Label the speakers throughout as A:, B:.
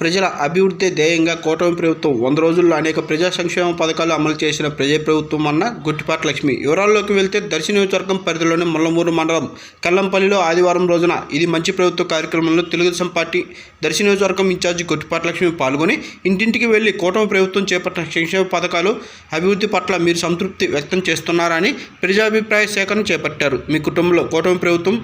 A: ప్రజల అభివృద్ధి ధ్యేయంగా కూటమి ప్రభుత్వం వంద రోజుల్లో అనేక ప్రజా సంక్షేమ పథకాలు అమలు చేసిన ప్రజా ప్రభుత్వం అన్న గుట్టిపాటి లక్ష్మి. వివరాల్లోకి వెళ్తే దర్శి నియోజకవర్గం పరిధిలోని ముల్లమూరు మండలం కల్లంపల్లిలో ఆదివారం రోజున ఇది మంచి ప్రభుత్వ కార్యక్రమంలో తెలుగుదేశం పార్టీ దర్శి నియోజకవర్గం ఇన్ఛార్జి గుట్టిపాటి లక్ష్మి పాల్గొని ఇంటింటికి వెళ్ళి కూటమి ప్రభుత్వం చేపట్టిన సంక్షేమ పథకాలు అభివృద్ధి పట్ల మీరు సంతృప్తి వ్యక్తం చేస్తున్నారని ప్రజాభిప్రాయ సేకరణ చేపట్టారు. మీ కుటుంబంలో కూటమి ప్రభుత్వం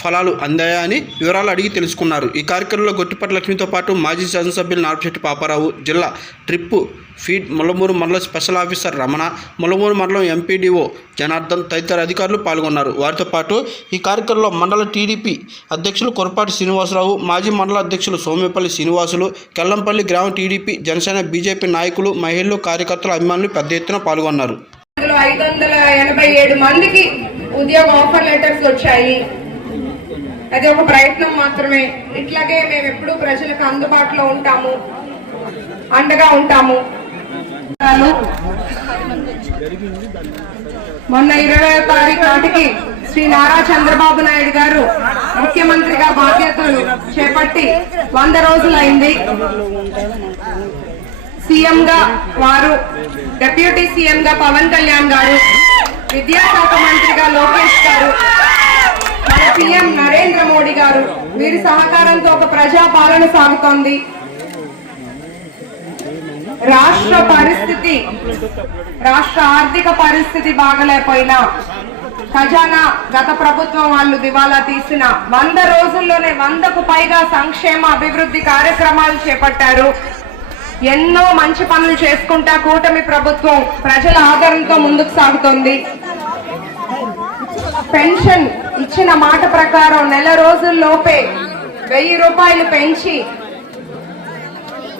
A: ఫలాలు అందాయా అని వివరాలు అడిగి తెలుసుకున్నారు. ఈ కార్యక్రమంలో గొట్టిపట్ల లక్ష్మితో పాటు మాజీ శాసనసభ్యులు నార్పిశెట్టి పాపారావు జిల్లా ట్రిప్పు ఫీడ్ ములమూరు మండల స్పెషల్ ఆఫీసర్ రమణ ములమూరు మండలం ఎంపీడీఓ జనార్దన్ తదితర అధికారులు పాల్గొన్నారు. వారితో పాటు ఈ కార్యక్రమంలో మండల టీడీపీ అధ్యక్షులు కొరపాటి శ్రీనివాసరావు మాజీ మండల అధ్యక్షులు సోమేపల్లి శ్రీనివాసులు కెల్లంపల్లి గ్రామ టీడీపీ జనసేన బీజేపీ నాయకులు మహిళలు కార్యకర్తలు అభిమానులు పెద్ద ఎత్తున పాల్గొన్నారు.
B: ఐదు వందల ఎనభై ఏడు మందికి ఉద్యోగ ఆఫర్ లెటర్స్ వచ్చాయి. అది ఒక ప్రయత్నం మాత్రమే. ఇట్లాగే మేము ఎప్పుడూ ప్రజలకు అందుబాటులో ఉంటాము. అండగా ఉంటాము. మొన్న ఇరవై తారీఖు నాటికి శ్రీ నారా చంద్రబాబు నాయుడు గారు ముఖ్యమంత్రిగా బాధ్యతలు చేపట్టి వంద రోజులైంది. సీఎం గా వారు డెప్యూటీ సీఎం గా పవన్ కళ్యాణ్ గారు విద్యాశాఖ మంత్రిగా లోకేష్ గారు మన సీఎం నరేంద్ర మోడీ గారు వీరి ప్రజాపాలన సాగుతోంది. రాష్ట్ర పరిస్థితి రాష్ట్ర ఆర్థిక పరిస్థితి బాగలేకపోయినా ఖజానా గత ప్రభుత్వం వాళ్ళు దివాలా తీసిన వంద రోజుల్లోనే వందకు పైగా సంక్షేమ అభివృద్ధి కార్యక్రమాలు చేపట్టారు. ఎన్నో మంచి పనులు చేసుకుంటా కూటమి ప్రభుత్వం ప్రజల ఆదరణతో ముందుకు సాగుతోంది. పెన్షన్ ఇచ్చిన మాట ప్రకారం నెల రోజుల్లోపే వెయ్యి రూపాయలు పెంచి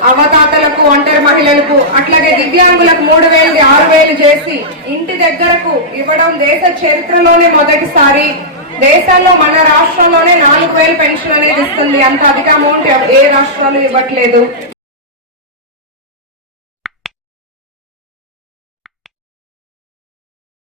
B: అవతాతలకు ఒంటరి మహిళలకు అట్లాగే దివ్యాంగులకు మూడు వేలు ఆరు వేలు చేసి ఇంటి దగ్గరకు ఇవ్వడం దేశ చరిత్రలోనే మొదటిసారి. దేశంలో మన రాష్ట్రంలోనే నాలుగు వేలు పెన్షన్ అనేది ఇస్తుంది. అంత అధిక అమౌంట్ ఏ రాష్ట్రాలు ఇవ్వట్లేదు.